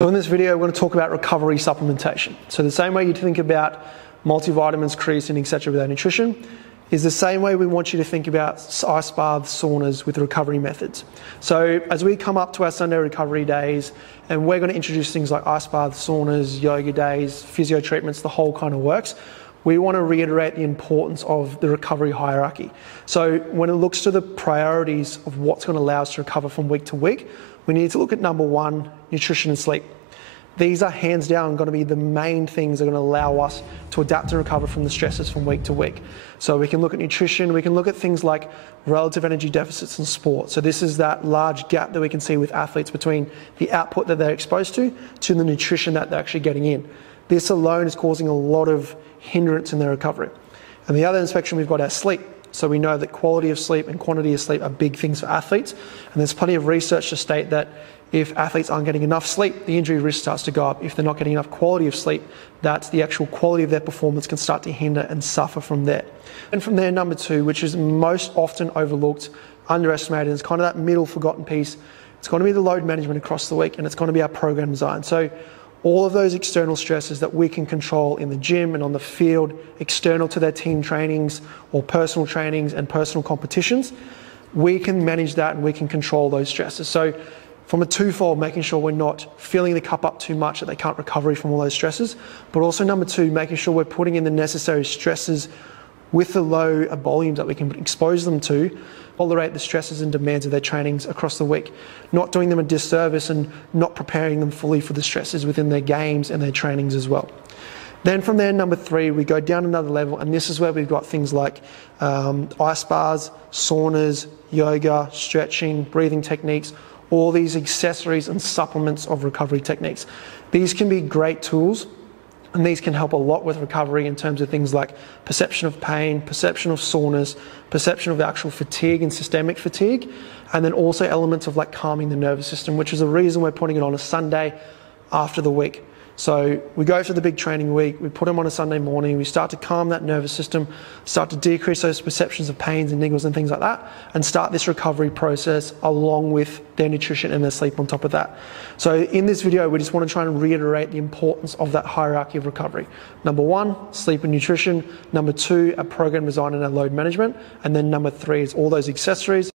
So in this video, we're going to talk about recovery supplementation. So the same way you think about multivitamins, creatine, etc. with our nutrition, is the same way we want you to think about ice baths, saunas with recovery methods. So as we come up to our Sunday recovery days, and we're going to introduce things like ice baths, saunas, yoga days, physio treatments, the whole kind of works, we want to reiterate the importance of the recovery hierarchy. So when it looks to the priorities of what's going to allow us to recover from week to week, we need to look at number one, nutrition and sleep. These are hands down going to be the main things that are going to allow us to adapt and recover from the stresses from week to week. So we can look at nutrition, we can look at things like relative energy deficits in sport. So this is that large gap that we can see with athletes between the output that they're exposed to the nutrition that they're actually getting in. This alone is causing a lot of hindrance in their recovery. And the other spectrum, we've got our sleep. So we know that quality of sleep and quantity of sleep are big things for athletes. And there's plenty of research to state that if athletes aren't getting enough sleep, the injury risk starts to go up. If they're not getting enough quality of sleep, that's the actual quality of their performance can start to hinder and suffer from there. And from there, number two, which is most often overlooked, underestimated, is kind of that middle forgotten piece. It's going to be the load management across the week, and it's going to be our program design. So all of those external stresses that we can control in the gym and on the field, external to their team trainings or personal trainings and personal competitions, we can manage that and we can control those stresses. So from a twofold, making sure we're not filling the cup up too much that they can't recover from all those stresses, but also number two, making sure we're putting in the necessary stresses with the low volumes that we can expose them to, tolerate the stresses and demands of their trainings across the week, not doing them a disservice and not preparing them fully for the stresses within their games and their trainings as well. Then from there, number three, we go down another level, and this is where we've got things like ice baths, saunas, yoga, stretching, breathing techniques, all these accessories and supplements of recovery techniques. These can be great tools, and these can help a lot with recovery in terms of things like perception of pain, perception of soreness, perception of actual fatigue and systemic fatigue, and then also elements of like calming the nervous system, which is the reason we're putting it on a Sunday after the week. So we go for the big training week, we put them on a Sunday morning, we start to calm that nervous system, start to decrease those perceptions of pains and niggles and things like that, and start this recovery process along with their nutrition and their sleep on top of that. So in this video, we just want to try and reiterate the importance of that hierarchy of recovery. Number one, sleep and nutrition. Number two, a program design and our load management. And then number three is all those accessories.